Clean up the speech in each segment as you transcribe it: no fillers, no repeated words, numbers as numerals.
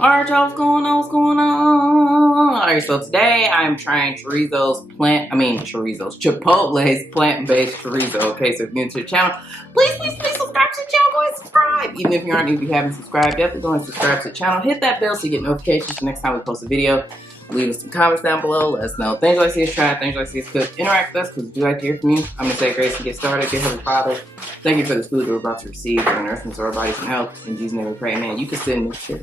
Alright, y'all, what's going on? What's going on? Alright, so today I'm trying Chipotle's plant-based chorizo. Okay, so if you're new to the channel, please subscribe to the channel. Go ahead and subscribe. Even if you aren't, if you haven't subscribed, definitely go and subscribe to the channel. Hit that bell so you get notifications the next time we post a video. Leave us some comments down below. Let us know things you like to see us try, things you like to see us cook. Interact with us because we do like to hear from you. I'm going to say grace and get started. Dear Heavenly Father, thank you for this food that we're about to receive. For nourishment to our bodies and health. In Jesus' name we pray, amen. You can sit in this chair.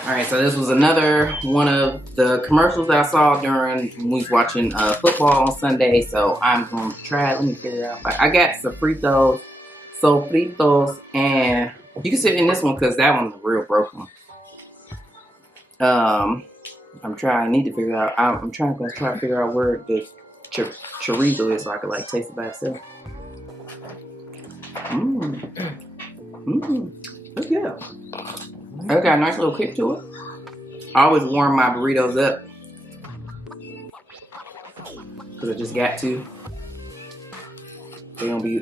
Alright, so this was another one of the commercials that I saw during when we was watching football on Sunday. So I'm going to try it. Let me figure it out. I got sofritos, and you can sit in this one because that one's a real broken one. I need to figure out. I'm trying to figure out where the chorizo is so I could like taste it by itself. That's good. It's got a nice little kick to it. I always warm my burritos up because I just got to. They're gonna be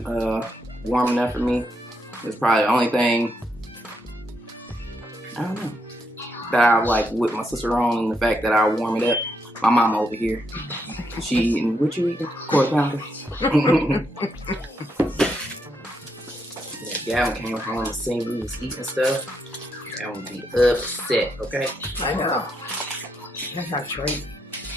warm enough for me. It's probably the only thing I don't know that I like with my sister on, and the fact that I warm it up. My mama over here, she eating. What you eating? Quarter pounder. Gavin came home and seen we was eating stuff. I would be upset, okay? I know. That's not crazy.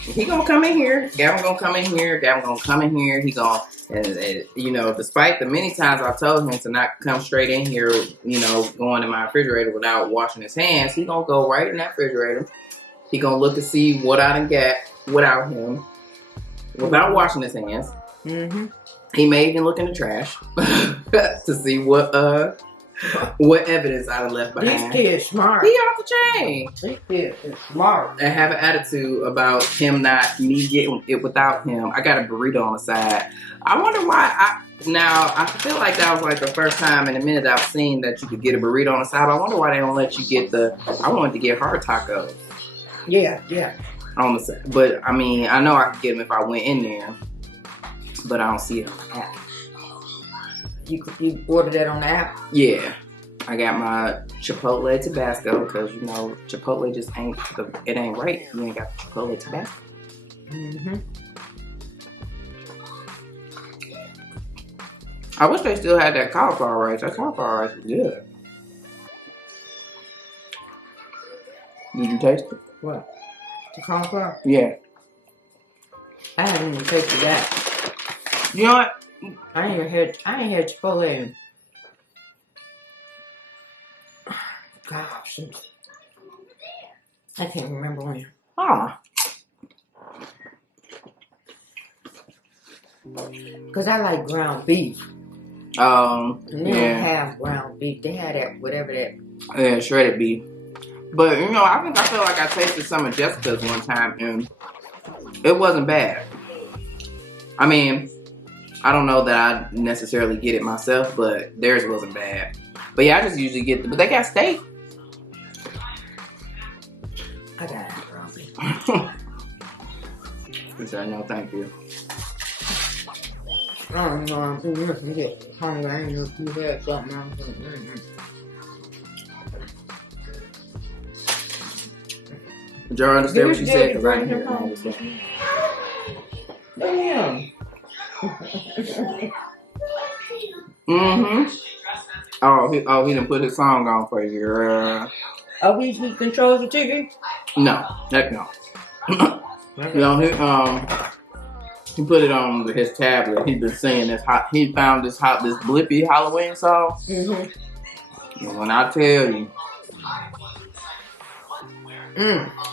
He gonna come in here. Gavin gonna come in here. Gavin gonna come in here. He gonna, and you know, despite the many times I told him to not come straight in here, you know, going in my refrigerator without washing his hands, he gonna go right in that refrigerator. He gonna look to see what I done got without him, without washing his hands. He may even look in the trash to see what evidence I done left behind. This kid's smart. He off the chain. This kid is smart. And have an attitude about him me getting it without him. I got a burrito on the side. I wonder why I feel like that was like the first time in a minute I've seen that you could get a burrito on the side. I wonder why they don't let you get I wanted to get hard tacos. Yeah. On the side. But I mean, I know I could get them if I went in there. But I don't see it on the app. You ordered that on the app? Yeah. I got my Chipotle Tabasco because, you know, Chipotle just ain't right. You ain't got Chipotle Tabasco. I wish they still had that cauliflower rice. That cauliflower rice was good. Did you taste it? What? The cauliflower? Yeah. I haven't even tasted that. You know what? I ain't had Chipotle. Gosh, I can't remember when. Because I like ground beef. And they don't have ground beef. They had that, whatever that. Yeah, shredded beef. But, you know, I feel like I tasted some of Jessica's one time, and it wasn't bad. I mean, I don't know that I necessarily get it myself, but theirs wasn't bad. But yeah, I just usually get but they got steak. I got it, Robbie. He said, no, thank you. I don't know, I'm too hungry. I ain't know if you had something else. Did y'all understand what she said? Because I didn't hear it. Damn. Oh, he done put his song on for you, girl. Oh, he controls the TV? No, heck no. You know, he put it on his tablet. He been singing this he found this Blippy Halloween song. And when I tell you,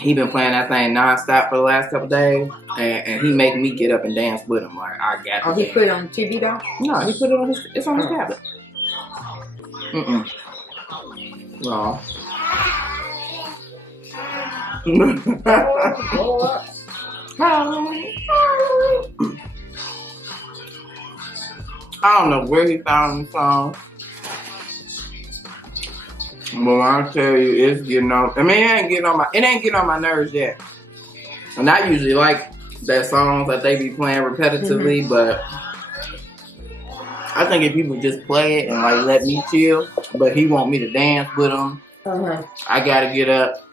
he been playing that thing nonstop for the last couple days, and he make me get up and dance with him. Like I got. Oh, he put it on the TV though? No, he put it on his. It's on his tablet. No. I don't know where he found the song. But when I tell you, it's getting on. I mean, it ain't getting on my nerves yet. And I usually like that songs that they be playing repetitively, but I think if people just play it and like let me chill, but he want me to dance with him I gotta get up.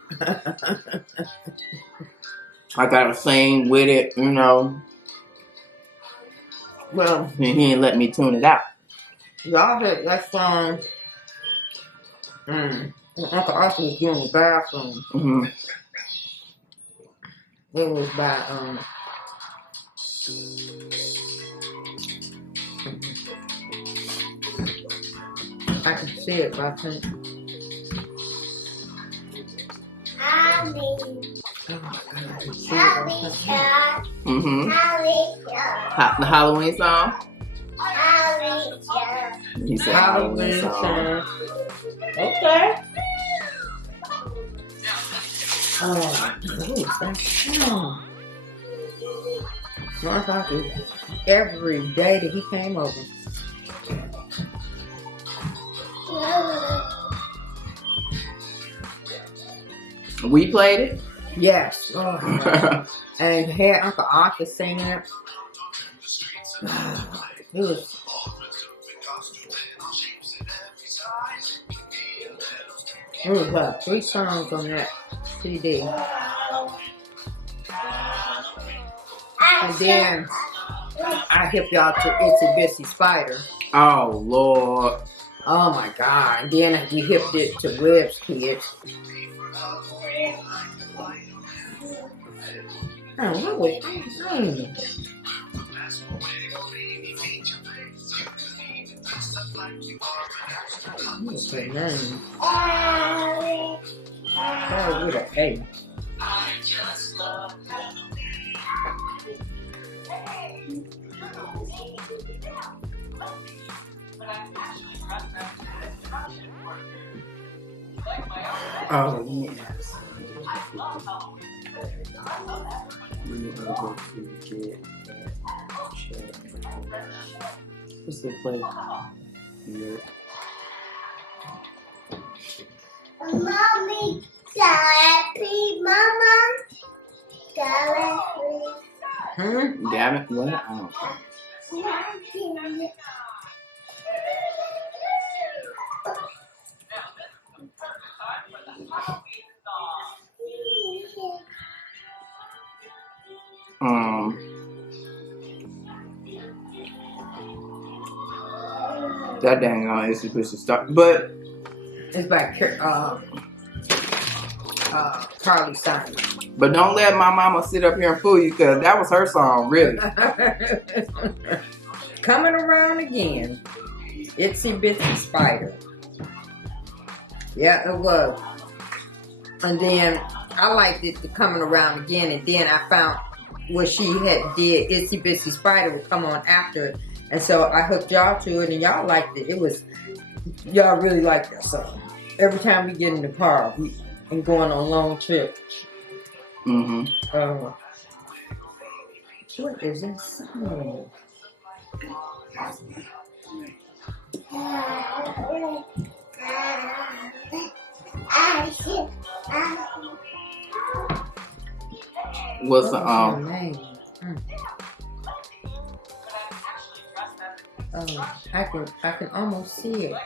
I gotta sing with it, you know. Well, and he didn't let me tune it out. Y'all heard that song. Uncle Austin was doing the bathroom. Mm-hmm. It was by I can see it, but I can't. Mm-hmm. The Halloween song? He said Halloween song. Okay. Every day that he came over. We played it? Yes. Oh, and had Uncle Arthur singing it. It was. It was about 3 songs on that CD. And then I hip y'all to Itsy Bitsy Spider. Oh, Lord. Oh, my God. And then we hipped it to Webb's Kids. Oh, what was I saying? What's her name? Oh, with an A. Oh, yes. What's the place? Here. Mommy, Galaxy, Mama, Galaxy. Gavin? What? I don't know. That dang on Itsy Bitsy Spider. But it's by Carly Simon. But don't let my mama sit up here and fool you, because that was her song, really. Coming around again. Itsy Bitsy Spider. Yeah, it was. And then I liked it to Coming Around Again, and then I found what she had did Itsy Bitsy Spider would come on after it. And so I hooked y'all to it, and y'all liked it. Y'all really liked that song. Every time we get in the car and going on long trips. Mm-hmm. What is that song? What's the name? I can almost see it.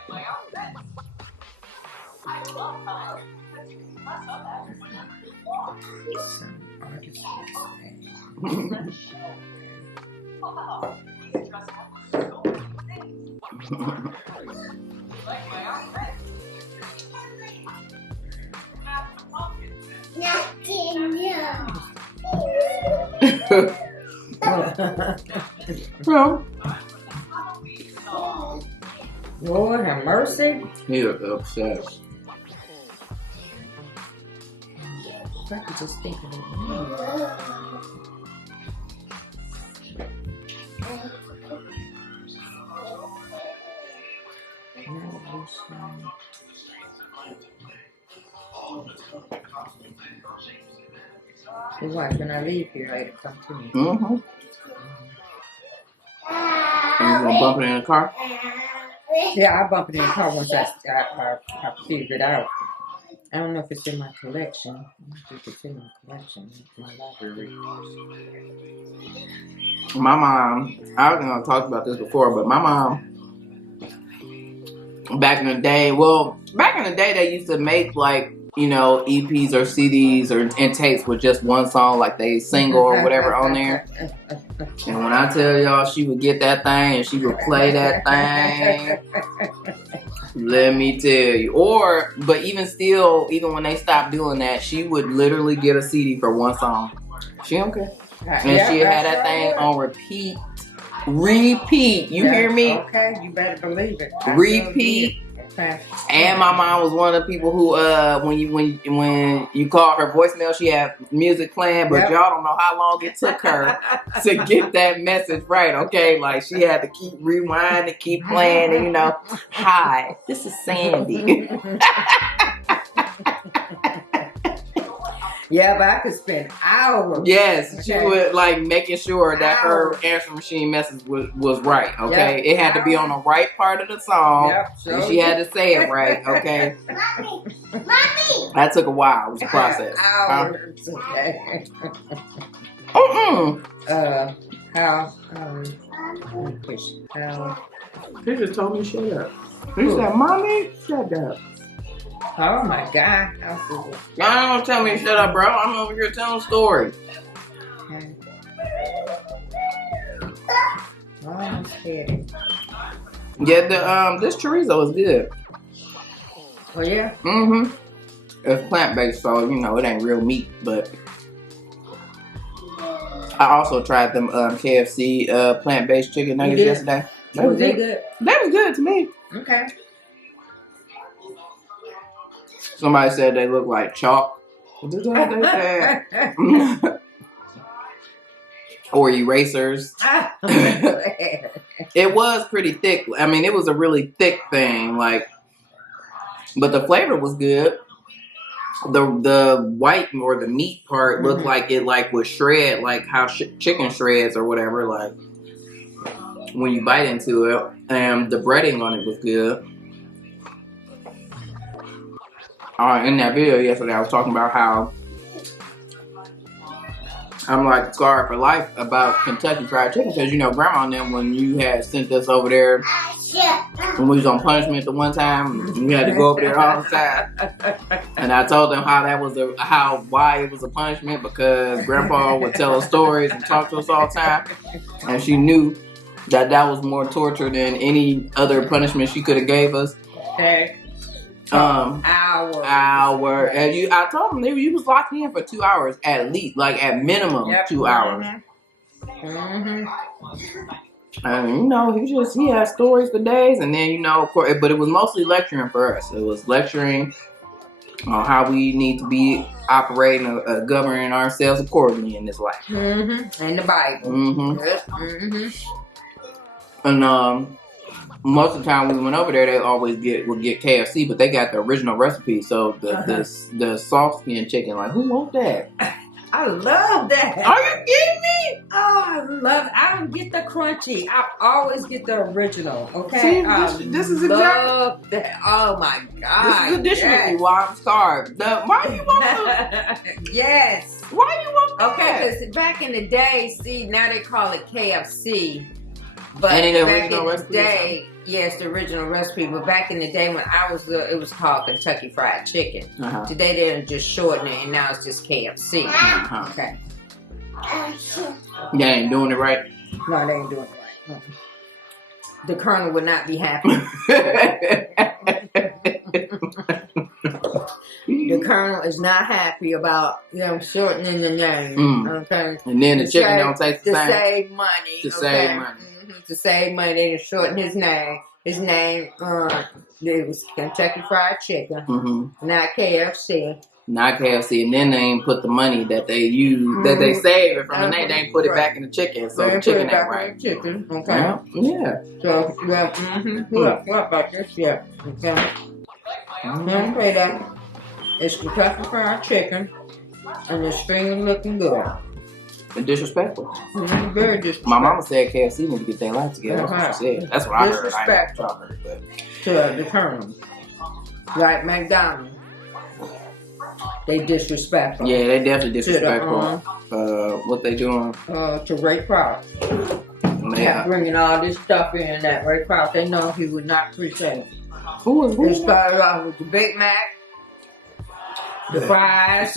Lord have mercy. He was obsessed. I could just think of it. Your wife, when I leave here later, come to me. Mm-hmm. You gonna bump it in the car? Yeah, I bump it in the car once I figure it out. I don't know if it's in my collection. I don't think it's in my collection. It's in my library. My mom, I was gonna talk about this before, but my mom back in the day. Well, back in the day, they used to make like, you know, EPs or CDs or and tapes with just one song, like they single or whatever on there. And when I tell y'all, she would get that thing and she would play that thing. Let me tell you. But even still, even when they stopped doing that, she would literally get a CD for one song. She don't care. And she had that thing on repeat. Repeat. You hear me? Okay, you better believe it. Repeat. Okay. And my mom was one of the people who, when you called her voicemail, she had music playing, but y'all don't know how long it took her to get that message right. Okay, like she had to keep rewinding, keep playing, and you know, hi, this is Sandy. Yeah, but I could spend hours. Yes, she would like making sure that her answering machine message was right. Okay, it had to be on the right part of the song, and she had to say it right. Okay, Mommy. that took a while. It was a process. Hours. Okay. How? He just told me shut up. He said, "Mommy, shut up." Oh my God. Y'all don't tell me to shut up, bro. I'm over here telling a story. Okay. Oh, I'm scared. Yeah, this chorizo is good. Oh yeah? Mm-hmm. It's plant-based, so, you know, it ain't real meat, but I also tried them KFC plant-based chicken nuggets yesterday. Was they good? They was good to me. Okay. Somebody said they look like chalk. What did they say? Or erasers. It was pretty thick. I mean, it was a really thick thing, like, but the flavor was good. The white or the meat part looked like it like was shred, like how chicken shreds or whatever, like when you bite into it. And the breading on it was good. In that video yesterday, I was talking about how I'm like scarred for life about Kentucky Fried Chicken because, you know, Grandma and them, when you had sent us over there when we was on punishment the one time, we had to go over there all the time. And I told them how that was why it was a punishment, because Grandpa would tell us stories and talk to us all the time, and she knew that was more torture than any other punishment she could have gave us. Okay. Hour. And I told them you was locked in for 2 hours at least, like at minimum 2 hours. And you know, he had stories for days, and then, you know, of course, but it was mostly lecturing for us. It was lecturing on how we need to be operating, governing ourselves accordingly in this life. And the Bible. And most of the time we went over there, they always would get KFC, but they got the original recipe. So the soft skin chicken, like, who wants that? I love that. Are you kidding me? Oh, I love it. I don't get the crunchy. I always get the original. Okay. See, this is love that. Oh my God. This is additionally why I'm starved. Why you want that? Yes. Why you want that? Okay, because back in the day, see, now they call it KFC. But and the back original in recipe the day, yes, the original recipe. But back in the day when I was little, it was called Kentucky Fried Chicken. Today they're just shortening it, and now it's just KFC. Okay. They ain't doing it right. No, they ain't doing it right. The Colonel would not be happy. The Colonel is not happy about shortening the name. Okay. And then the chicken don't take the to same. Save money. To save money. To save money and shorten his name. His name, it was Kentucky Fried Chicken, not KFC. Not KFC, and then they ain't put the money that they use, that they save it from the name, they ain't put it back in the chicken, so the chicken ain't right. Chicken, okay. Yeah. So, what about this? Yeah, okay. Don't say that. It's Kentucky Fried Chicken, and the string is looking good. Disrespectful. Very disrespectful. My mama said KFC need to get their life together. That's what she said. That's what I heard. Disrespectful to the Colonel. Like McDonald's. They disrespectful. Yeah, they definitely disrespectful. What they doing? To Ray Kroc. Yeah. Bringing all this stuff in that Ray Kroc, they know he would not appreciate it. It started off with the Big Mac, the fries,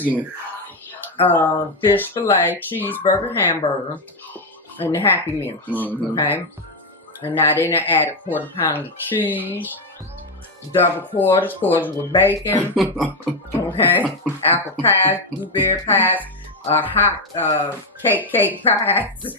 fish fillet, cheeseburger, hamburger, and the Happy Meal. Okay, and now then I add a 1/4 pound of cheese, double quarters with bacon. Okay, apple pies, blueberry pies, hot cake pies.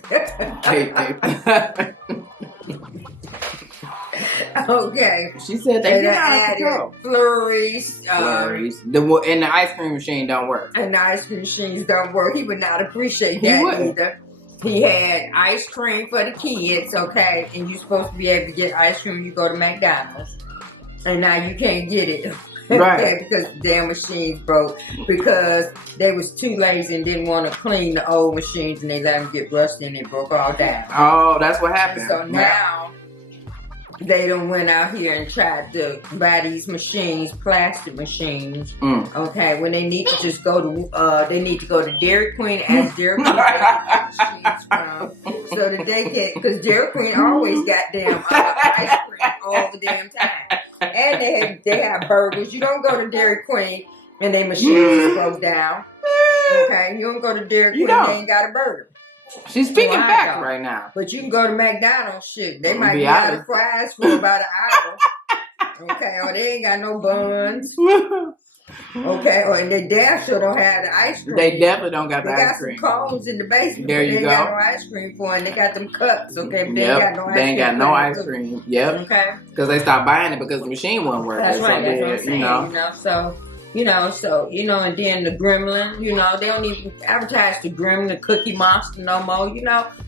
Okay. She said they And I added flurries. And the ice cream machine don't work. And the ice cream machines don't work. He would not appreciate He that wouldn't. either. He had ice cream for the kids, okay? And you're supposed to be able to get ice cream when you go to McDonald's. And now you can't get it. Right. Okay, because the damn machines broke. Because they was too lazy and didn't want to clean the old machines and they let them get rusty and they broke all down. Oh, that's what happened. So now they done went out here and tried to buy these machines, plastic machines. Okay, when they need to just go to, they need to go to Dairy Queen, ask Dairy Queen where they get machines from, so that they can, because Dairy Queen always got damn ice cream all the damn time, and they have burgers. You don't go to Dairy Queen and their machines broke down. Okay, you don't go to Dairy Queen, they ain't got a burger. She's speaking facts right now. But you can go to McDonald's, shit. They might be out of fries for about an hour. Okay, or they ain't got no buns. Okay, or and they damn sure don't have the ice cream. They definitely don't got the ice ice cream. They got some cones in the basement. There you go. They ain't got no ice cream for, and they got them cups. Okay, but they ain't got no ice cream. They ain't got no ice cream. Yep. Okay. Because they stopped buying it because the machine wasn't working. That's right. So That's what I'm saying. So and then the Gremlin, they don't even advertise the Gremlin, the Cookie Monster no more.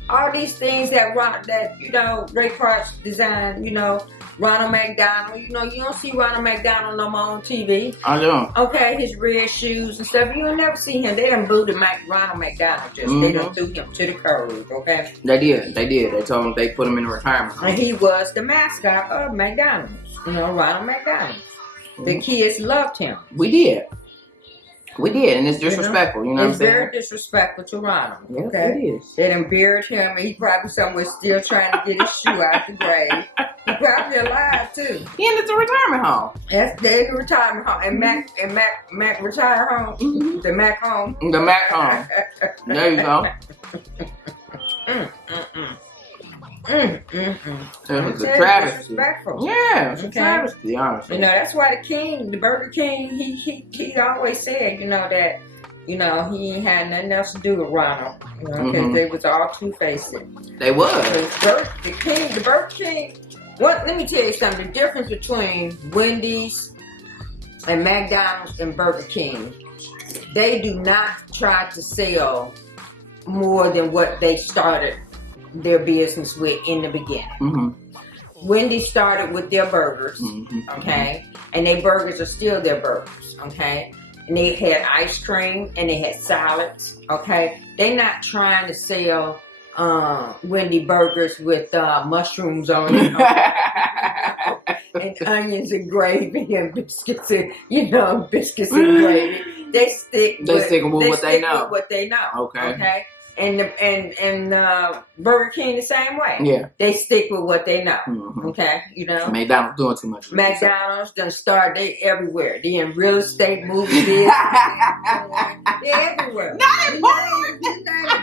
All these things that Ray Kroc designed, Ronald McDonald, you don't see Ronald McDonald no more on TV. I don't. Okay, his red shoes and stuff, you'll never see him. They done booted Ronald McDonald, they done threw him to the curb, okay? They did. They told him they put him in retirement. And he was the mascot of McDonald's, Ronald McDonald. The kids loved him. We did, and it's disrespectful. You know what I'm saying? It's very disrespectful to Ronald. Yes, okay, it is. They done buried him, and he probably somewhere still trying to get his shoe out the grave. He probably alive too. He in the retirement home. That's the retirement home, and Mac retire home. The Mac home. The Mac home. There you go. It was a travesty. Yeah, it's a travesty, honestly. That's why the Burger King, he always said, that, he ain't had nothing else to do with Ronald, because they was all two-faced. They was. The Burger King, let me tell you something, the difference between Wendy's and McDonald's and Burger King, they do not try to sell more than what they started their business with in the beginning. Wendy's started with their burgers, okay? And their burgers are still their burgers, okay? And they had ice cream and they had salads, okay? They're not trying to sell Wendy burgers with mushrooms on it, and onions and gravy and biscuits and, biscuits and gravy. They stick with what they know. Okay. And Burger King the same way. Yeah. They stick with what they know. Okay, McDonald's doing too much. McDonald's done started. They everywhere. They in real estate, movie business. They're everywhere. Not in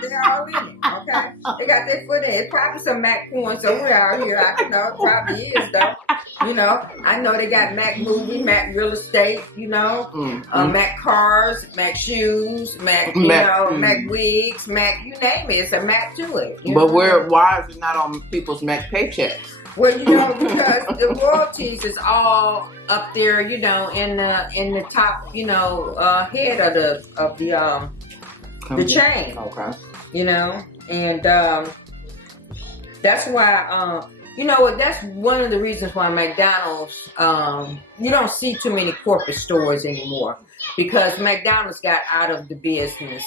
they're all in it. Okay, they got their foot in. It's probably some Mac porn somewhere out here. I know it probably is though. I know they got Mac movie, Mac real estate. Mac cars, Mac shoes, Mac wigs, Mac. You name it, it's a Mac to it. But why is it not on people's Mac paychecks? Well, because the royalties is all up there, in the top, head of the chain. Okay. And that's why that's one of the reasons why McDonald's you don't see too many corporate stores anymore. Because McDonald's got out of the business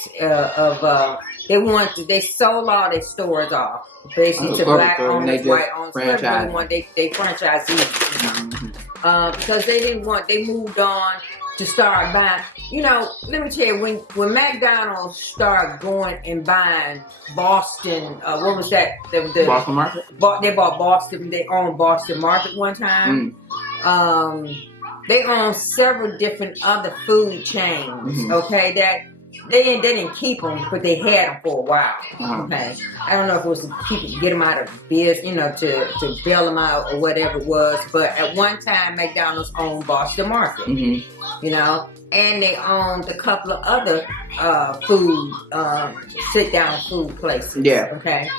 they sold all their stores off, basically to black owners, white owners, they franchisees. Because they moved on to start buying. Let me tell you, when McDonald's started going and buying Boston, what was that? The Boston Market? They bought Boston. They owned Boston Market one time. They own several different other food chains. Mhm. Okay, that they didn't keep them, but they had them for a while. Uh-huh. Okay, I don't know if it was to get them out of business, you know, to bail them out or whatever it was. But at one time, McDonald's owned Boston Market. Mhm. You know, and they owned a couple of other food sit down food places. Yeah. Okay,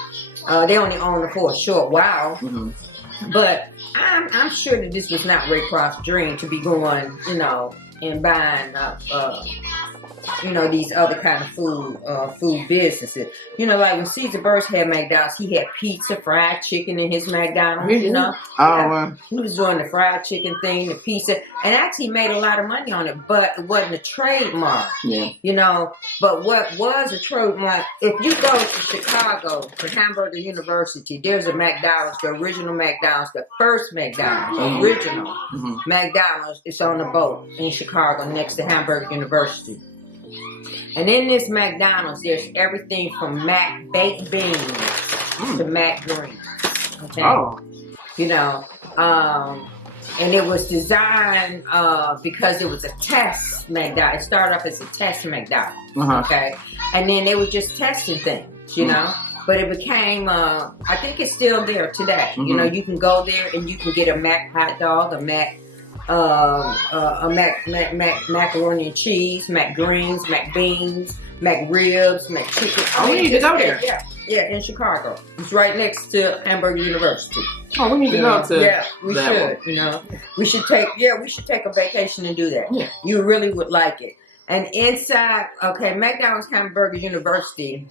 they only owned it for a short while. Mhm. But I'm sure that this was not Ray Kroc's dream to be going, you know, and buying you know, these other kind of food businesses. You know, like when Caesar Burst had McDonald's, he had pizza, fried chicken in his McDonald's, you know. Oh, He was doing the fried chicken thing, the pizza, and actually made a lot of money on it, but it wasn't a trademark. yeah. You know, but what was a trademark, if you go to Chicago, to Hamburger University, there's a McDonald's, the original McDonald's, the first McDonald's, original Mhm. McDonald's. It's on the boat in Chicago next to Hamburger University. And in this McDonald's, there's everything from Mac baked beans to Mac greens. Okay? Oh. You know, and it was designed because it was a test McDonald's. It started off as a test McDonald's. Uh-huh. Okay, and then they were just testing things, you know. But it became, I think it's still there today. You know, you can go there and you can get a Mac hot dog, a Mac macaroni and cheese, Mac greens, Mac beans, Mac ribs, Mac chicken. Oh, we need to go there. Yeah, in Chicago. It's right next to Hamburger University. Oh, we need to go to Yeah, we that should. one. You know, we should take a vacation and do that. Yeah. You really would like it. And inside, okay, McDonald's Hamburger University.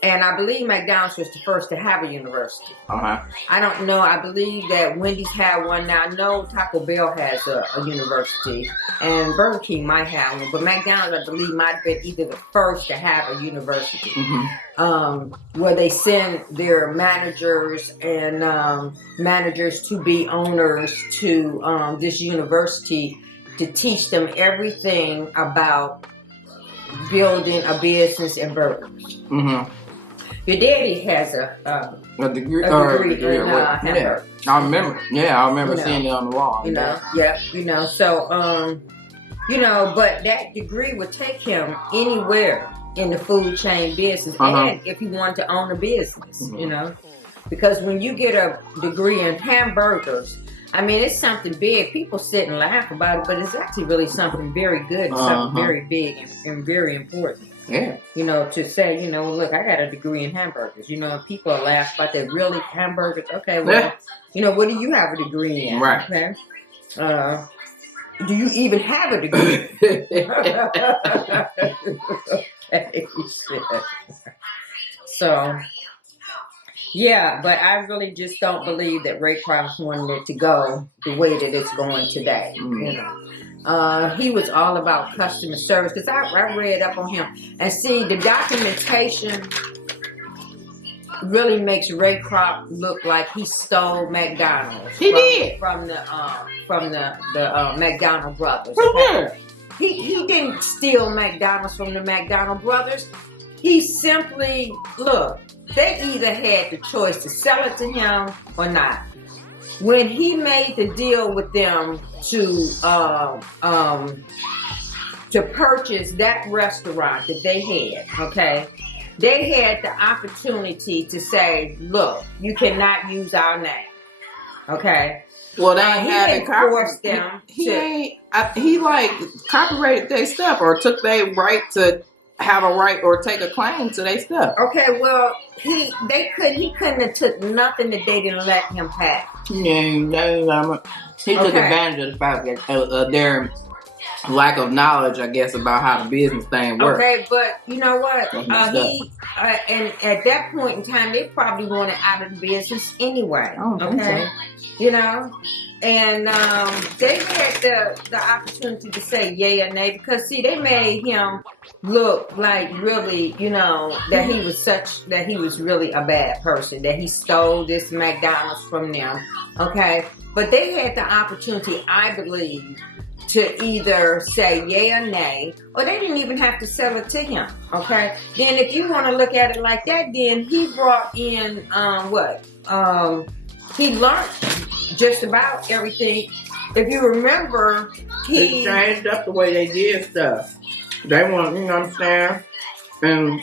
And I believe McDonald's was the first to have a university. Uh-huh. I don't know. I believe that Wendy's had one now. I know Taco Bell has a university. And Burger King might have one. But McDonald's, I believe, might have been either the first to have a university. Where they send their managers and managers to be owners to this university to teach them everything about building a business in burgers. Your daddy has a degree, in Hamburg. I remember. Yeah, I remember You know. seeing it on the wall. You know, yeah, you know. So, you know, but that degree would take him anywhere in the food chain business, and if he wanted to own a business, you know, because when you get a degree in hamburgers, I mean, it's something big. People sit and laugh about it, but it's actually really something very good, something very big and very important. Yeah. You know, to say, you know, look, I got a degree in hamburgers. You know, people laugh about that. Really, hamburgers? Okay, well, you know, what do you have a degree in? Right. Okay. Do you even have a degree? Okay. So, yeah, but I really just don't believe that Ray Kroc wanted it to go the way that it's going today. You know. He was all about customer service because I read up on him and see the documentation really makes Ray Kroc look like he stole McDonald's. He did from the McDonald brothers. Okay. He didn't steal McDonald's from the McDonald brothers. He simply they either had the choice to sell it to him or not. When he made the deal with them to purchase that restaurant that they had, okay, they had the opportunity to say, look, you cannot use our name, okay. Well, they ain't had it forced them. He like copyrighted their stuff or took their right to have a right or take a claim to their stuff. Okay, well, he couldn't have took nothing that they didn't let him have. Yeah, he took advantage of the fact that their lack of knowledge, I guess, about how the business thing works. Okay, but you know what? And at that point in time, they probably wanted out of the business anyway. Okay, you know. And they had the opportunity to say yay or nay because, see, they made him look like really, you know, that he was really a bad person, that he stole this McDonald's from them, okay? But they had the opportunity, I believe, to either say yay or nay, or they didn't even have to sell it to him, okay? Then if you want to look at it like that, then he brought in, he learned just about everything if you remember, They he changed up the way they did stuff. They want, you know what I'm saying? And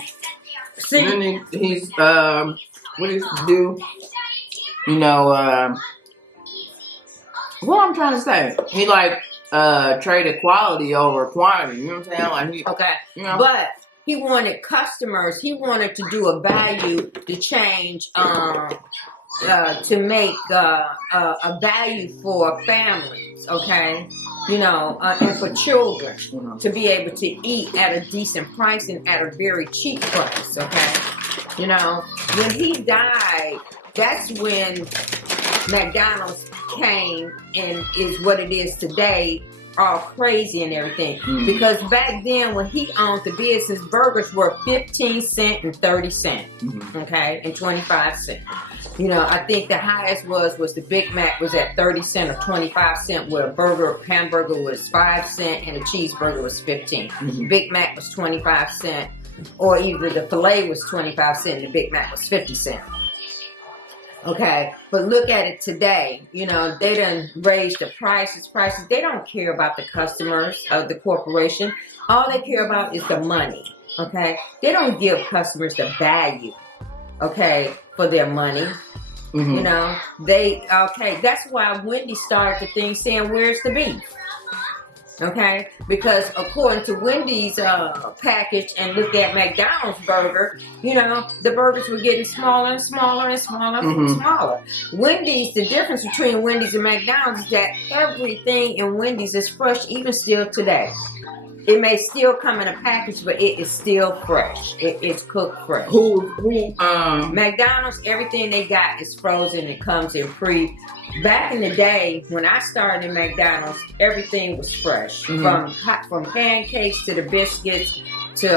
then he's what he used to do, you know, what I'm trying to say. He like traded quality over quantity. You know what I'm saying? Like he, okay, you know, but he wanted customers. He wanted to do a value to change, to make a value for families. Okay, you know, and for children to be able to eat at a decent price and at a very cheap price. Okay, you know, when he died, that's when McDonald's came and is what it is today, all crazy and everything. Because back then, when he owned the business, burgers were 15 cents and 30 cents, okay, and 25 cents. You know, I think the highest was the Big Mac was at 30 cents or 25 cents, where a hamburger was 5 cents and a cheeseburger was 15. Big Mac was 25 cents, or either the filet was 25 cents and the Big Mac was 50 cents. Okay, but look at it today. You know, they done raised the prices. They don't care about the customers of the corporation. All they care about is the money. Okay, they don't give customers the value. Okay, for their money. You know, that's why Wendy started the thing saying, "Where's the beef?" Okay, because according to Wendy's package and look at McDonald's burger, you know, the burgers were getting smaller and smaller and smaller and smaller. Wendy's, the difference between Wendy's and McDonald's is that everything in Wendy's is fresh, even still today. It may still come in a package, but it is still fresh. It's cooked fresh. McDonald's, everything they got is frozen. It comes in pre. Back in the day, when I started in McDonald's, everything was fresh. From pancakes to the biscuits to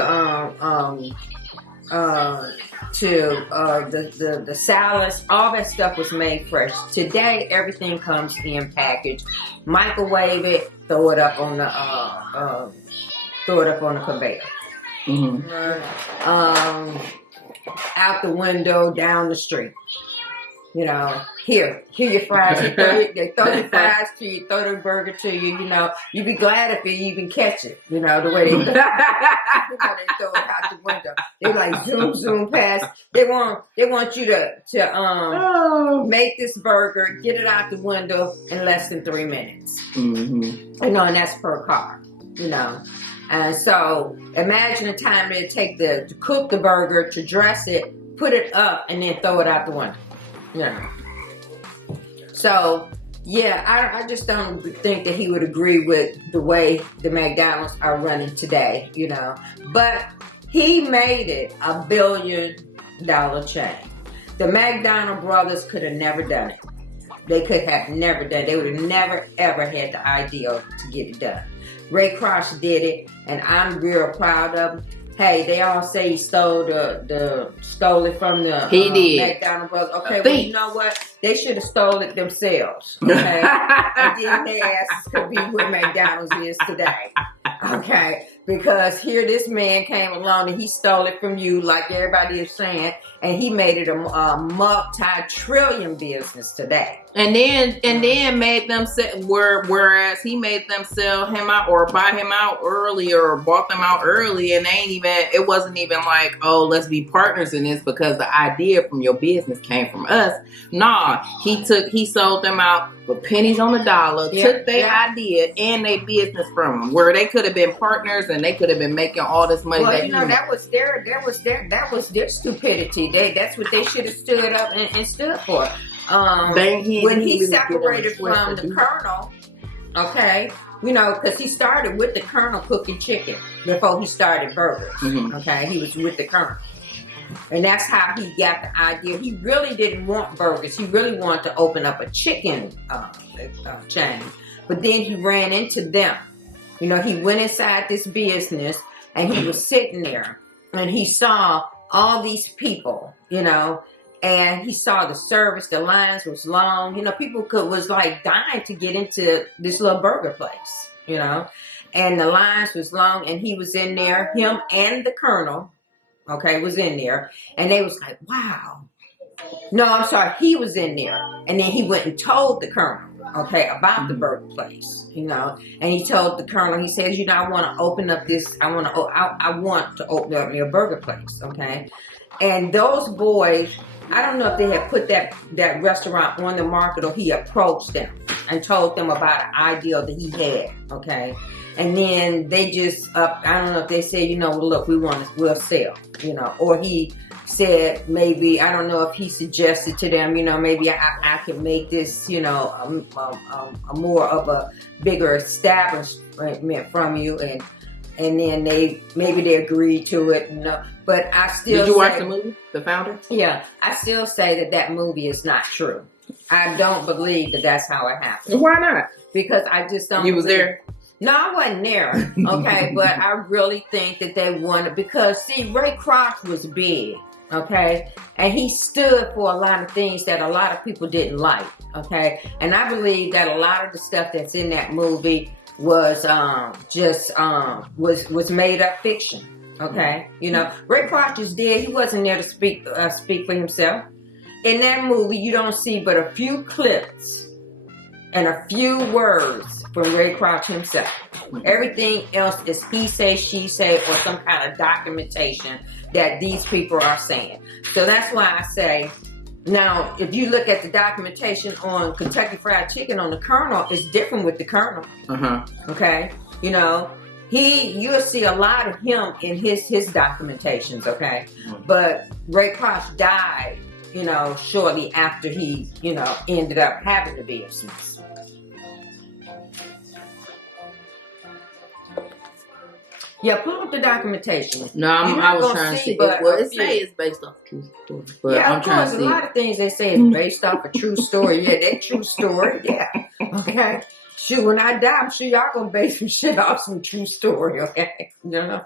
the salads, all that stuff was made fresh. Today, everything comes in packaged. Microwave it, throw it up on the conveyor. Out the window, down the street. You know, here your fries. They throw your fries to you, throw the burger to you. You know, you be glad if you even catch it. You know, the way they, they throw it out the window. They like zoom past. They want you to make this burger, get it out the window in less than 3 minutes. You know, and that's per car. You know. And so imagine the time it take to cook the burger, to dress it, put it up, and then throw it out the window. Yeah. So, yeah, I just don't think that he would agree with the way the McDonald's are running today, you know. But he made it $1 billion chain. The McDonald brothers could have never done it. They could have never done it. They would have never, ever had the idea to get it done. Ray Kroc did it, and I'm real proud of him. Hey, they all say he stole it from the McDonald brothers. Okay, well, you know what? They should have stole it themselves. Okay, and then their asses could be where McDonald's is today. Okay, because here this man came along and he stole it from you, like everybody is saying, and he made it a multi-trillion business today. And then made them sell, whereas he made them sell him out or buy him out early or bought them out early, and it wasn't even like, oh, let's be partners in this because the idea from your business came from us. Nah, he sold them out for pennies on the dollar, took their idea and their business from them, where they could have been partners and they could have been making all this money. Well, you know, that was their stupidity. That's what they should have stood up and stood for. When he separated from the Colonel, okay, you know, because he started with the Colonel cooking chicken before he started burgers. Okay, he was with the Colonel, and that's how he got the idea. He really didn't want burgers. He really wanted to open up a chicken chain, but then he ran into them. You know, he went inside this business and he was sitting there and he saw all these people, you know. And he saw the service, the lines was long. You know, people was like dying to get into this little burger place, you know. And the lines was long and he was in there, him and the Colonel, okay, was in there. And they was like, wow. No, I'm sorry, he was in there. And then he went and told the Colonel. okay, about the burger place, you know. And he told the colonel, he says, you know, I want to open up this, I want to open up me a burger place, okay. And those boys, I don't know if they had put that restaurant on the market or he approached them and told them about an idea that he had, okay. And then they just, I don't know if they said, you know, look, we'll sell, you know, or he said maybe, I don't know if he suggested to them, you know, maybe I can make this, you know, a more of a bigger establishment from you, and then they agreed to it, you know. But I still Did you watch the movie, The Founder? Yeah, I still say that movie is not true. I don't believe that that's how it happened. Why not? Because I just don't. You was there? No, I wasn't there. Okay, but I really think that they wanted, because see, Ray Kroc was big. Okay, and he stood for a lot of things that a lot of people didn't like. Okay, and I believe that a lot of the stuff that's in that movie was was made up fiction. Okay, you know, Ray Kroc is dead. He wasn't there to speak for himself. In that movie, you don't see but a few clips and a few words from Ray Kroc himself. Everything else is he say, she say, or some kind of documentation that these people are saying. So that's why I say, now, if you look at the documentation on Kentucky Fried Chicken on the Colonel, it's different with the Colonel. Okay, you know, you'll see a lot of him in his documentations. Okay, but Ray Kroc died, you know, shortly after he, you know, ended up having the business. Yeah, pull up the documentation. No, I was trying to see. Well, it say it's based off a true story. But yeah, I'm trying to see. A lot of things they say is based off a true story. Yeah, that true story. Yeah. Okay. Shoot, when I die, I'm sure y'all gonna base some shit off some true story. Okay. You know.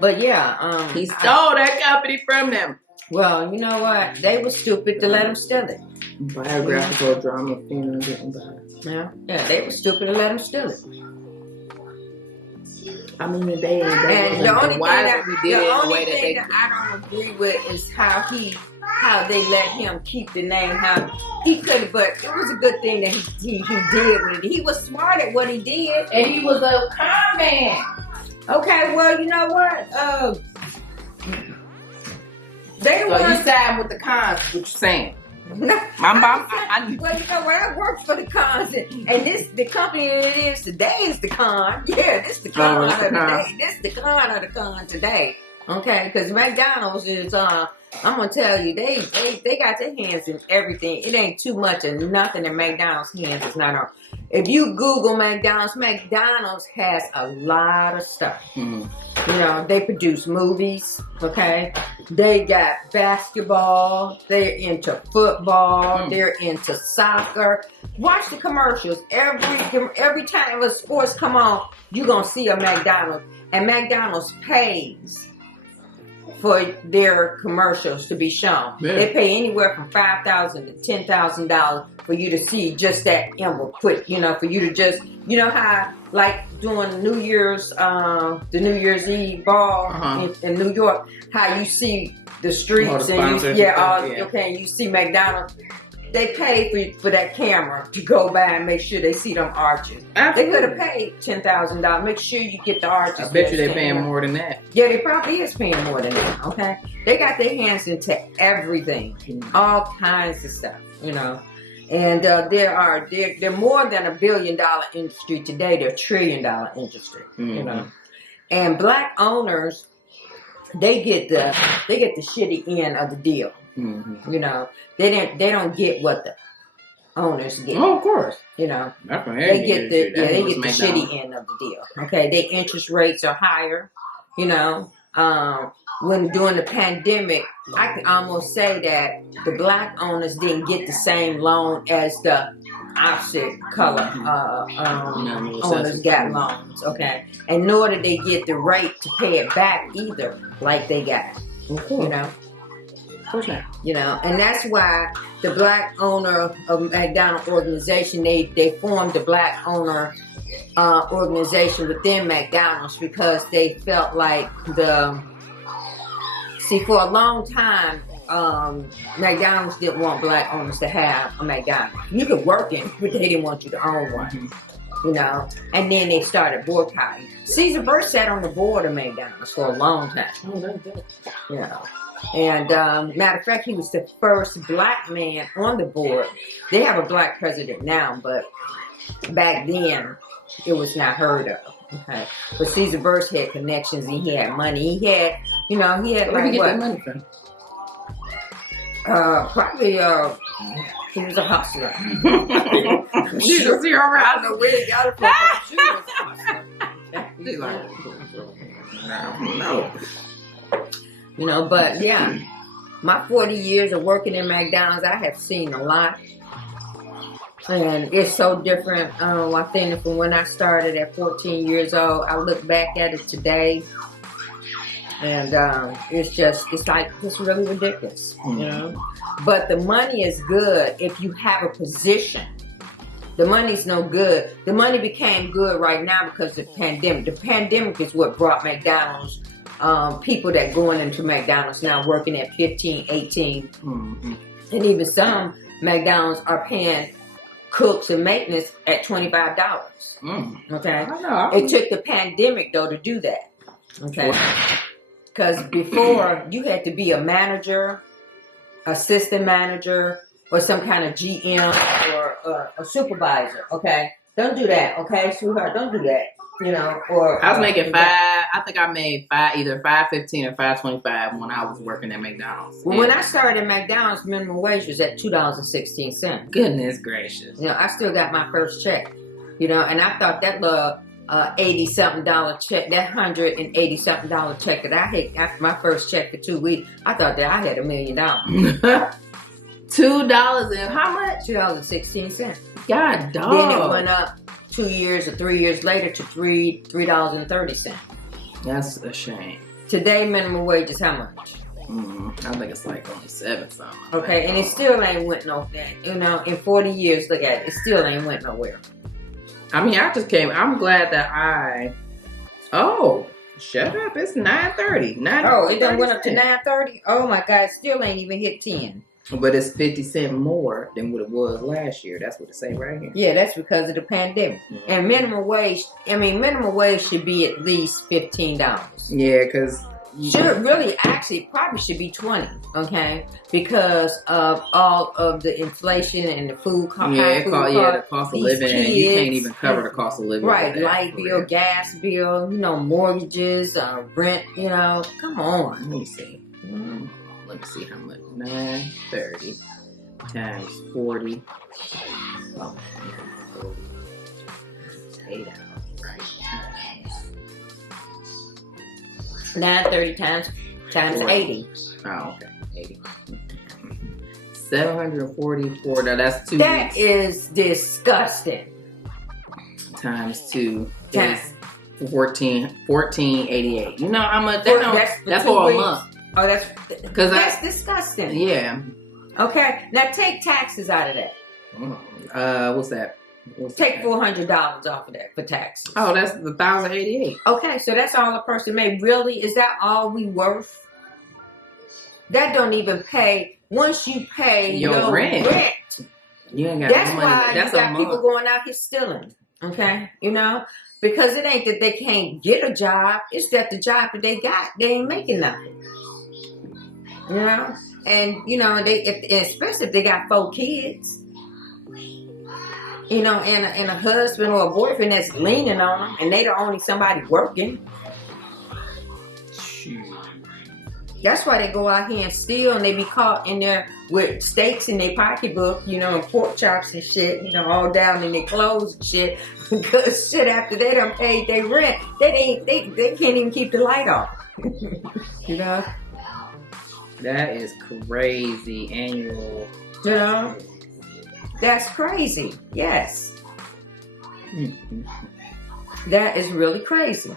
But yeah, he stole that company from them. Well, you know what? They were stupid to let him steal it. Biographical drama film written by. Yeah, they were stupid to let him steal it. I mean, they and the only thing that I don't agree with is how they let him keep the name. How he could, but it was a good thing that he did what he did. He was smart at what he did, and he was a con man. Okay, well, you know what? You side with the cons, what you saying? Well, you know what? I work for the cons, and the company it is today is the con. Yeah, this the con of the day. This the con of the con today. Okay, because McDonald's is I'm gonna tell you, they got their hands in everything. It ain't too much of nothing in McDonald's hands is not on. If you Google McDonald's has a lot of stuff. You know, they produce movies, okay? They got basketball, they're into football, they're into soccer. Watch the commercials. Every time a sports come on, you're gonna see a McDonald's. And McDonald's pays for their commercials to be shown. Yeah. They pay anywhere from $5,000 to $10,000 for you to see just that emblem quick, you know, for you to just, you know how, like during the New Year's Eve ball in New York, how you see the streets and you see McDonald's. They pay for that camera to go by and make sure they see them arches. Absolutely. They could have paid $10,000. Make sure you get the arches. I bet you they're paying more than that. Yeah, they probably is paying more than that. Okay, they got their hands into everything, all kinds of stuff, you know. And they're more than $1 billion industry today. They're $1 trillion industry, you know. And black owners, they get the shitty end of the deal. You know, they don't get what the owners get. Oh, of course. You know, they get the shitty end of the deal. Okay, their interest rates are higher. You know, when during the pandemic, I can almost say that the black owners didn't get the same loan as the opposite color owners got loans. Okay, and nor did they get the rate to pay it back either, like they got. You know. You know, and that's why the black owner of McDonald's organization, they formed the black owner organization within McDonald's because they felt like for a long time, McDonald's didn't want black owners to have a McDonald's. You could work in, but they didn't want you to own one. Mm-hmm. You know, and then they started boycotting. Caesar Burke sat on the board of McDonald's for a long time. Oh, that's good. You know, and matter of fact, he was the first black man on the board. They have a black president now, but back then it was not heard of. Okay, but Caesar Burke had connections and he had money. He had, you know, he had Where did he like get that what? money from? Probably he was a hustler. You just see her I around. don't know where he got it from. But she was a hustler. She's like, no. You know, but yeah, my 40 years of working in McDonald's, I have seen a lot. And it's so different, I think, from when I started at 14 years old. I look back at it today, and it's like, it's really ridiculous, you know? But the money is good if you have a position. The money's no good. The money became good right now because of the pandemic. The pandemic is what brought McDonald's, people that going into McDonald's now working at 15, 18. Mm-hmm. And even some McDonald's are paying cooks and maintenance at $25. Okay? I know. It took the pandemic, though, to do that. Okay? Because before, you had to be a manager, assistant manager, or some kind of GM or a supervisor. Okay? Don't do that. Okay, sweetheart? Don't do that. You know, or I was making I think I made either $5.15 or $5.25 when I was working at McDonald's. Well, when I started at McDonald's, minimum wage was at $2.16. Goodness gracious. You know, I still got my first check. You know, and I thought that little $80-something check, that $180-something check that I had after my first check for 2 weeks, I thought that I had $1 million. $2 and how much? $2.16. God dog. Then it went up 2 years or 3 years later to $3.30. That's a shame. Today, minimum wage is how much? I think it's like only 7 something. Okay, and it still ain't went nowhere. You know, in 40 years, look at it. It still ain't went nowhere. I mean, I'm glad that oh, shut up. It's 9:30. Oh, it done went up to 9:30? Oh my God, it still ain't even hit 10. But it's 50 cents more than what it was last year. That's what it say right here. Yeah, that's because of the pandemic. Mm-hmm. And minimum wage should be at least $15. Yeah, because Probably should be 20, okay? Because of all of the inflation and the food cost. the cost of living. Kids, you can't even cover the cost of living. Right, light bill, gas bill, you know, mortgages, rent, you know. Come on. Let me see. Let me see how much. 930 times 40. Oh, 8 hours. Right. Times. 930 times 80. Oh, okay. 80. 744. Now that's 2 That weeks. is disgusting. Times 2 Times. is 1488. You know how much? That's for 2 a weeks. month. Oh, that's disgusting. Yeah. Okay, now take taxes out of that. What's that? Take $400 off of that for taxes. Oh, that's the 1,088. Okay, so that's all a person made. Really? Is that all we worth? That don't even pay. Once you pay your rent. You ain't got That's no money. why That's you a got month. people going out here stealing. Okay, you know, because it ain't that they can't get a job. It's that the job that they got, they ain't making nothing. You know, and you know especially if they got 4 kids. You know, and a husband or a boyfriend that's leaning on them, and they the only somebody working. That's why they go out here and steal, and they be caught in there with steaks in their pocketbook, you know, and pork chops and shit, you know, all down in their clothes and shit. Because shit, after they done paid their rent, they can't even keep the light on. You know? That is crazy. Annual. You know? That's crazy. Yes. That is really crazy.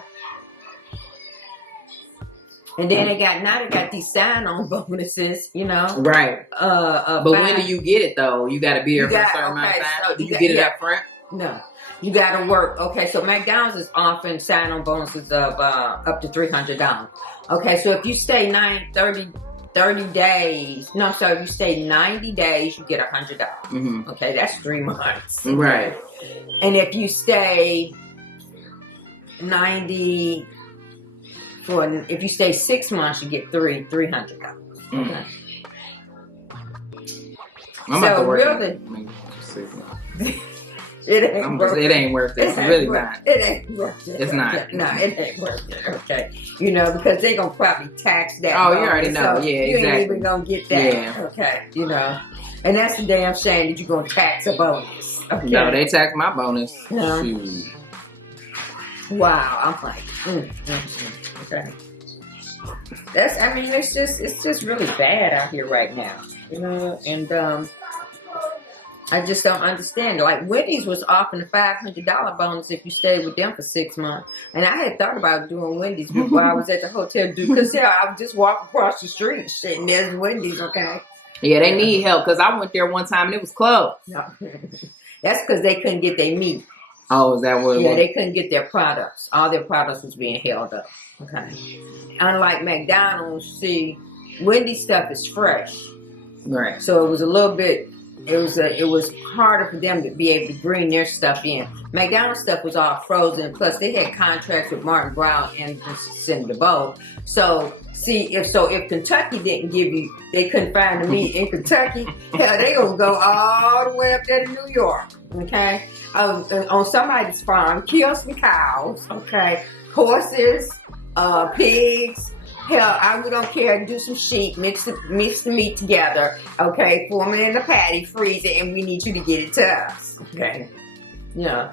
And then they got these sign-on bonuses, you know. Right. But when do you get it though? You got to be there for a certain amount of time. So do you get it up front? No. You got to work. Okay, so McDonald's is offering sign-on bonuses of up to $300. Okay, so if you stay 9:30 30 days. No, so if you stay 90 days, you get $100. Mm-hmm. Okay, that's 3 months. Right. And if you stay 90 if you stay 6 months, you get $300. Okay. I'm about to work really, it ain't worth it. It ain't worth it. It's really not. It ain't worth it. It's not. No, it ain't worth it. Okay. You know, because they're going to probably tax that. Oh, you already know. So yeah, you exactly. ain't even going to get that. Yeah. Okay. You know. And that's a damn shame that you're going to tax a bonus. Okay. No, they tax my bonus. Yeah. Shoot. Wow. I'm like, okay. It's just really bad out here right now. You know, and I just don't understand. Like Wendy's was offering a $500 bonus if you stayed with them for 6 months, and I had thought about doing Wendy's before I was at the hotel. Because I would just walk across the street, and shit, and there's Wendy's. Okay. Yeah, they need help because I went there one time and it was closed. No. That's because they couldn't get their meat. Oh, is that what it was? Yeah, they couldn't get their products. All their products was being held up. Okay. Unlike McDonald's, see, Wendy's stuff is fresh. Right. So it was a little bit. It was harder for them to be able to bring their stuff in. McDonald's stuff was all frozen. Plus, they had contracts with Martin Brown and Senator Bo. So, if Kentucky didn't give you, they couldn't find the meat in Kentucky. Hell, they gonna go all the way up there to New York. Okay, on somebody's farm, kill some cows. Okay, horses, pigs. Hell, we don't care. Do some sheep, mix the meat together. Okay, form it in a patty, freeze it, and we need you to get it to us. Okay, you know,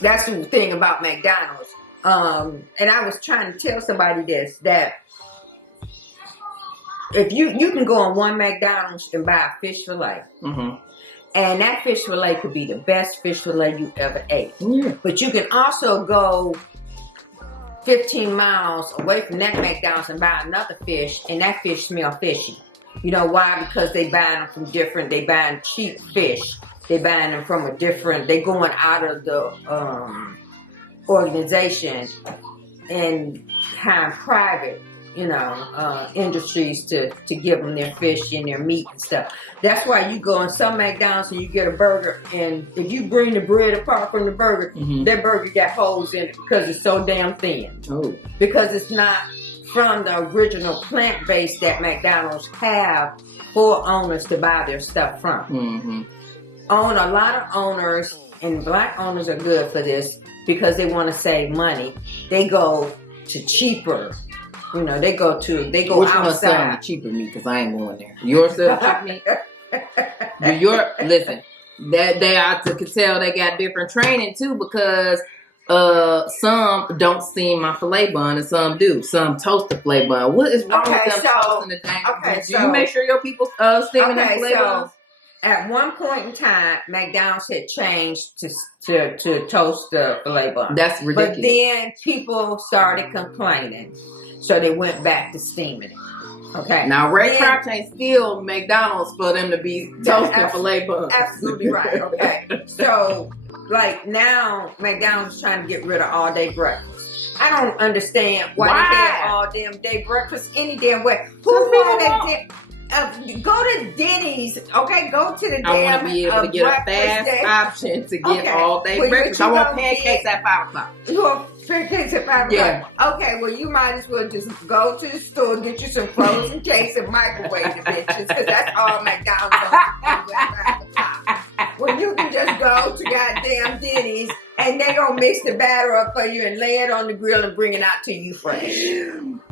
that's the thing about McDonald's. And I was trying to tell somebody this, that if you can go on one McDonald's and buy a fish fillet, and that fish fillet could be the best fish fillet you ever ate. But you can also go 15 miles away from that McDonald's and buy another fish, and that fish smell fishy. You know why? Because they buying them from different. They buying cheap fish. They buying them from they going out of the organization and hiring private, industries to give them their fish and their meat and stuff. That's why you go in some McDonald's and you get a burger, and if you bring the bread apart from the burger, that burger got holes in it because it's so damn thin. Oh. Because it's not from the original plant base that McDonald's have for owners to buy their stuff from. A lot of owners, and black owners are good for this because they want to save money. They go to cheaper. They go Which outside. One cheaper meat? Because I ain't going there. Yours sell cheap meat? Listen, I could tell they got different training too, because some don't steam my filet bun and some do. Some toast the filet bun. What is wrong with them toasting the thing? Do you make sure your people steaming the filet buns? At one point in time, McDonald's had changed to toast the filet bun. That's ridiculous. But then people started complaining, so they went back to steaming it. Okay. Now, Ray Crouch ain't still McDonald's for them to be toasting filet buns. Absolutely right. Okay. So, like now, McDonald's is trying to get rid of all day breakfast. I don't understand why they have all damn day breakfast any damn way. Who want that? Go to Denny's, okay? Go to the damn I want to be able to get a fast option to get all day breakfast. I want pancakes at 5 o'clock. You want pancakes at 5 o'clock? Yeah. Okay, well, you might as well just go to the store, get you some frozen cakes and microwave the bitches, because that's all McDonald's at 5 o'clock. Well, you can just go to goddamn Denny's, and they gonna mix the batter up for you and lay it on the grill and bring it out to you fresh.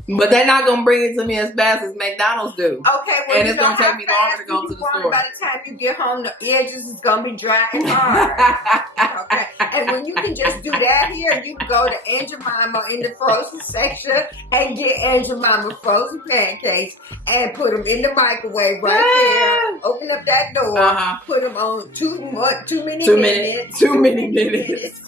But they're not going to bring it to me as fast as McDonald's do. Okay, well, and it's going to take me longer to go to the store. By the time you get home, the edges is going to be dry and hard. Okay, and when you can just do that here, you can go to Aunt Jemima in the frozen section and get Aunt Jemima frozen pancakes and put them in the microwave right there. Open up that door, put them on too many minutes. Too many minutes.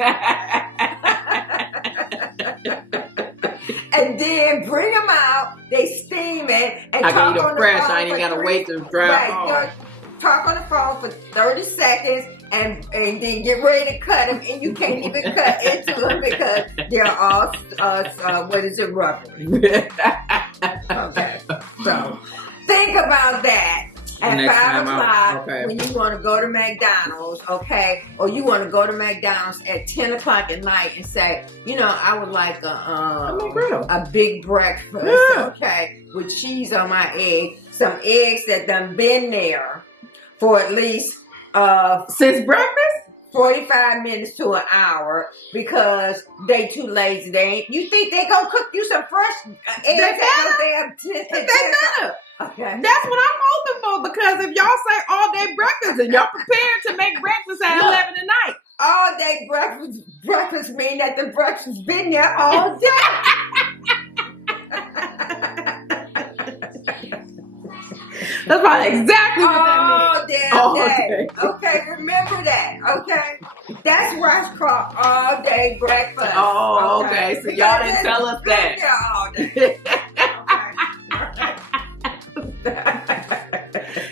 And then bring them out. They steam it and I can eat them fresh. I ain't even gotta wait to dry off. Talk on the phone for 30 seconds and then get ready to cut them, and you can't even cut into them because they're all rubbery. Okay, so think think about that. At Next 5 time o'clock, okay. when you want to go to McDonald's, okay, or you want to go to McDonald's at 10 o'clock at night and say, you know, I would like a big breakfast, okay, with cheese on my egg, some eggs that done been there for at least since breakfast. 45 minutes to an hour because they too lazy. They ain't. You think they gonna cook you some fresh eggs? They better. Okay. That's what I'm hoping for, because if y'all say all day breakfast and y'all prepared to make breakfast at 11 at night. All day breakfast mean that the breakfast been there all day. That's probably exactly what that means. All day. Okay, remember that. Okay, that's why it's called all day breakfast. Oh, okay. So y'all didn't tell us that. Yeah, all day.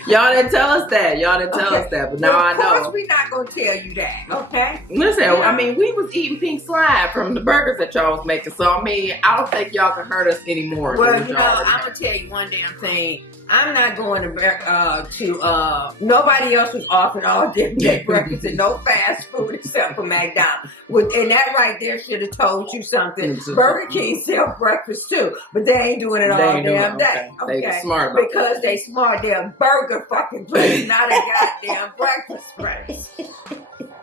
Y'all didn't tell us that. But now I know. Of course, we're not gonna tell you that. Okay. Listen, I mean, we was eating pink slide from the burgers that y'all was making, so I mean, I don't think y'all can hurt us anymore. Well, you know, I'm gonna tell you one damn thing. I'm not going to nobody else was offering all day breakfast and no fast food except for McDonald's. And that right there should have told you something. Burger King sell breakfast too, but they ain't doing it all damn day. Okay. They smart about because they smart. They're a burger fucking place, not a goddamn breakfast place.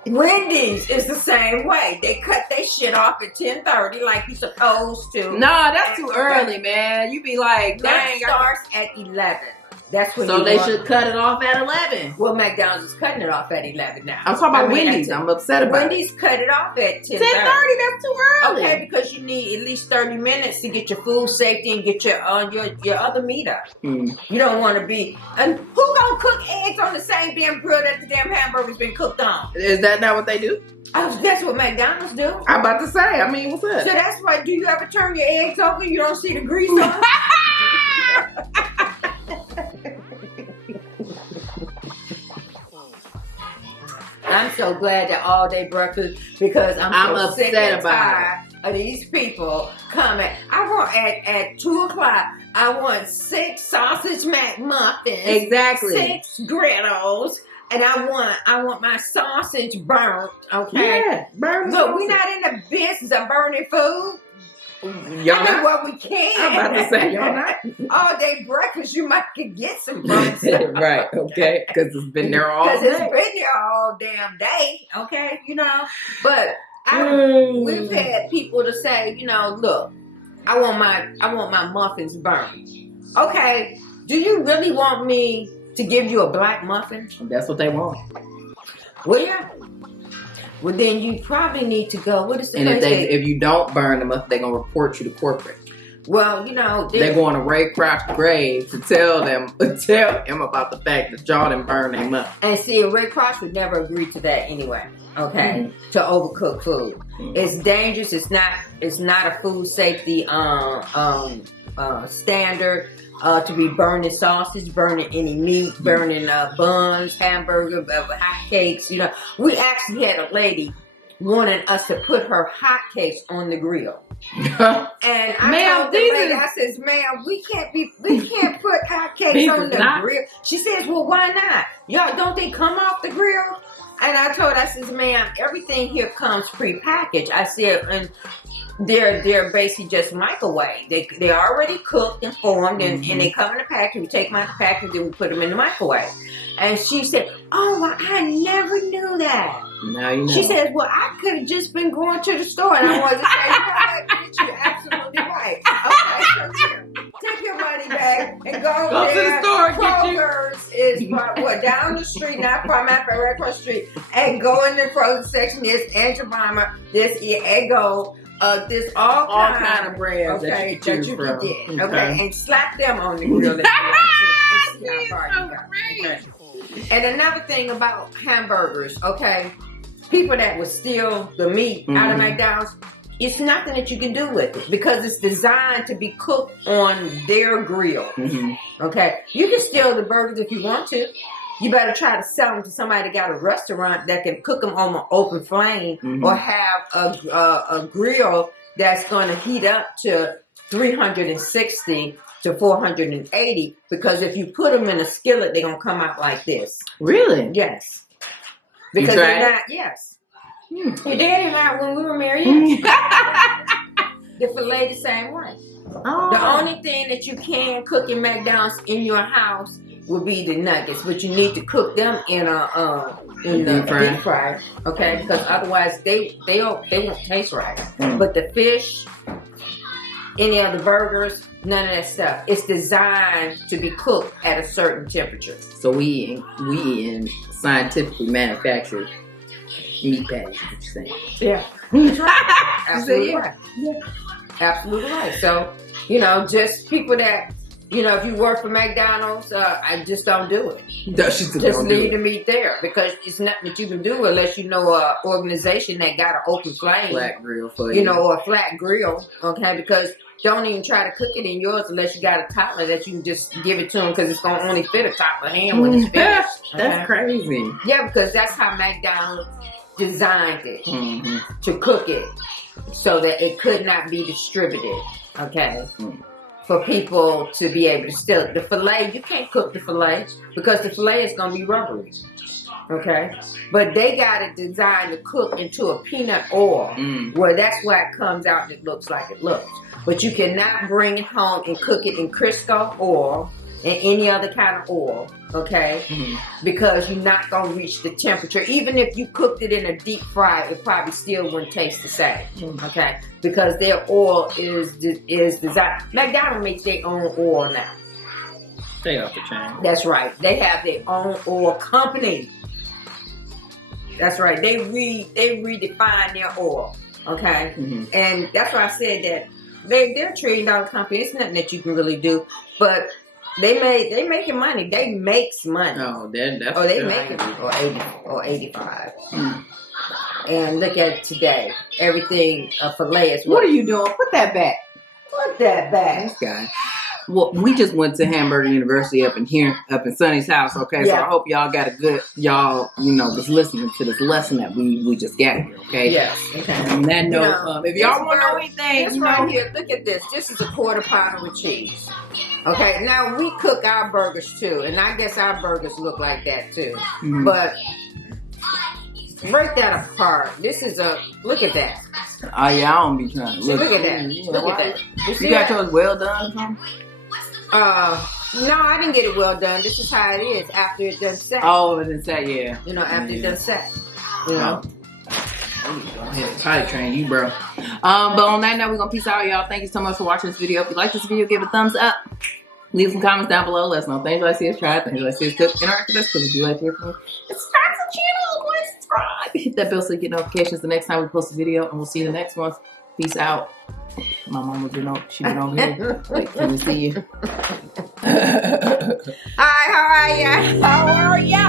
Wendy's is the same way. They cut their shit off at 10:30 like you supposed to. Nah, that's too early, man. You be like, dang. It starts at 11. That's when. So they should cut it off at 11. Well, McDonald's is cutting it off at 11 now. I'm talking about Wendy's. I'm upset about Wendy's cut it off at 10:30. 10:30. That's too early. Okay, because you need at least 30 minutes to get your food safety and get your other meat up. You don't want to be. And who gonna cook eggs on the same damn grill that the damn hamburger's been cooked on? Is that not what they do? That's what McDonald's do. I'm about to say. I mean, what's up? So that's why. Do you ever turn your eggs over? You don't see the grease on them? I'm so glad that all day breakfast, because I'm so sick and tired of these people coming. I want at 2 o'clock. I want 6 sausage McMuffins, Exactly. 6 griddles, and I want my sausage burnt. Okay, Yeah, burn. Look, we're not in the business of burning food. Y'all I mean, not? what we can. I'm about to say, y'all not? All day breakfast, you might could get some burnt Right, okay, because it's been there all day. Because it's been there all damn day, okay, you know. But we've had people to say, you know, look, I want my muffins burnt. Okay, do you really want me to give you a black muffin? That's what they want. Well, yeah. Well, then you probably need to go. What is the And place if you don't burn them up, they're gonna report you to corporate. Well, you know, they're going to Ray Kroc grave to tell him about the fact that y'all didn't burn them up. And see, Ray Kroc would never agree to that anyway. Okay, to overcook food, it's dangerous. It's not a food safety standard. To be burning sausage, burning any meat, burning buns, hamburger, hot cakes. You know, we actually had a lady wanting us to put her hot cakes on the grill. And I told the lady, I says, ma'am, we can't put hot cakes on the grill. She says, well, why not? Y'all, don't they come off the grill? And I told her, I says, ma'am, everything here comes pre-packaged. I said, and they're basically just microwave. They're already cooked and formed, and they come in a package. We take them out the package, then we put them in the microwave. And she said, oh, well, I never knew that. Now you know. She says, well, I could have just been going to the store. And I wanted to say, bitch, you're absolutely right. Okay, so here, take your money back and go to the store and get you. Kroger's is down the street, not from after right across the street. And go in the frozen section. There's Aunt Jemima, there's Eggo. There's all kind of brands that you can choose from. Okay, and slap them on the grill. And see how far you go. Okay. And another thing about hamburgers, okay, people that would steal the meat out of McDonald's, it's nothing that you can do with it because it's designed to be cooked on their grill. Okay, you can steal the burgers if you want to. You better try to sell them to somebody that got a restaurant that can cook them on an open flame or have a grill that's going to heat up to 360 to 480 because if you put them in a skillet, they're gonna come out like this. Really? Yes. You Because tried? they're not. Yes. Your daddy and I, when we were married, yes. The filet the same way. Oh. The only thing that you can cook in McDonald's in your house would be the nuggets, but you need to cook them in a deep fry, okay? Because otherwise they won't taste right. But the fish, any of the burgers, none of that stuff. It's designed to be cooked at a certain temperature. So we in scientifically manufactured meat patties. What you saying? Yeah, that's right. Absolutely right. Yeah. Absolutely right. So, just people that, if you work for McDonald's, I just don't do it. Just leave the meat there because it's nothing that you can do unless you know an organization that got an open flame. Flat grill for you. Or a flat grill, okay? Because don't even try to cook it in yours unless you got a toddler that you can just give it to them because it's going to only fit a top of hand when it's finished. That's crazy. Yeah, because that's how McDonald's designed it to cook it so that it could not be distributed, okay? For people to be able to steal it. The filet, you can't cook the filet because the filet is going to be rubbery, okay? But they got it designed to cook into a peanut oil where that's why it comes out and it looks like it looks. But you cannot bring it home and cook it in Crisco oil and any other kind of oil, okay? Because you're not going to reach the temperature. Even if you cooked it in a deep fry, it probably still wouldn't taste the same, okay? Because their oil is designed. McDonald's makes their own oil now. Stay off the chain. That's right. They have their own oil company. That's right. They redefine their oil, okay? And that's why I said that they're a $1 trillion company. It's nothing that you can really do, but they making money. They makes money. Oh, that's they making or 85. And look at it today. Everything filet is what are you doing? Put that back. Put that back. This guy. Well, we just went to Hamburger University up in Sonny's house, okay? So I hope y'all got a good, was listening to this lesson that we just got here, okay? Yes. Okay. On that note, if y'all want to know anything, this right here, look at this. This is a quarter pounder with cheese. Okay, now we cook our burgers too, and I guess our burgers look like that too. But break that apart. This is look at that. Oh yeah, I don't be trying to look at that. Look at that. You got yours well done or something? No, I didn't get it well done. This is how it is after it's done set. Oh, it done set, yeah. After it's done set. Go ahead, potty train you, bro. But on that note, we're gonna peace out, y'all. Thank you so much for watching this video. If you like this video, give it a thumbs up. Leave some comments down below. Let us know things you like to see us try, things you like to see us cook. Interact with us, because if you like to hear from us, subscribe to the channel. Go ahead and subscribe. Hit that bell so you get notifications the next time we post a video, and we'll see you in the next one. Peace out. My mama she been over here. Wait, can we see you? Hi, how are ya? How are ya?